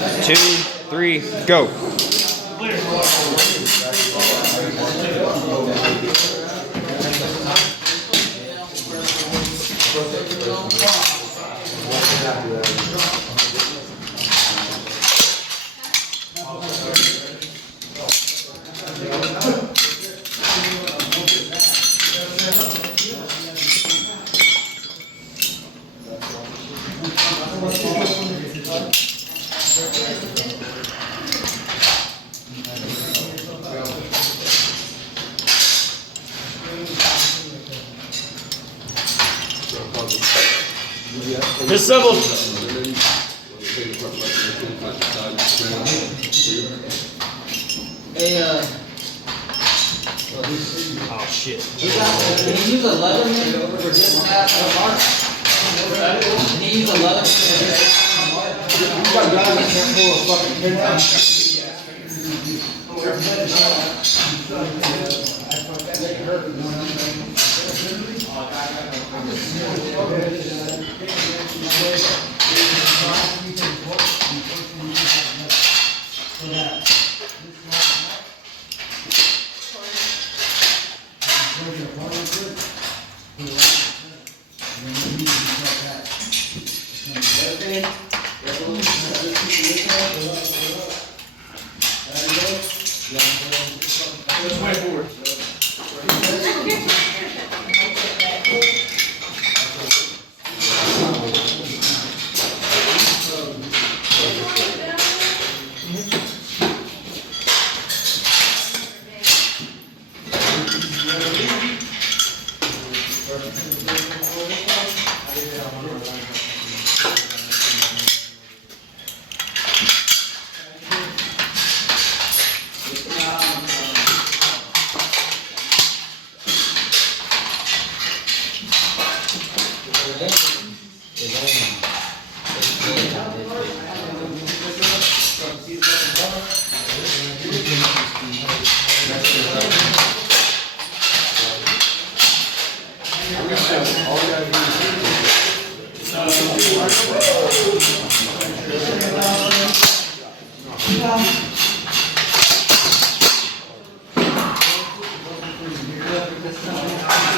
2, 3, go. Disassembled. Hey, Oh shit. can you use a leather man for this half of the mark? Can you use a leather man for this half of the mark? You got guys that can't pull a fucking pin out. Okay.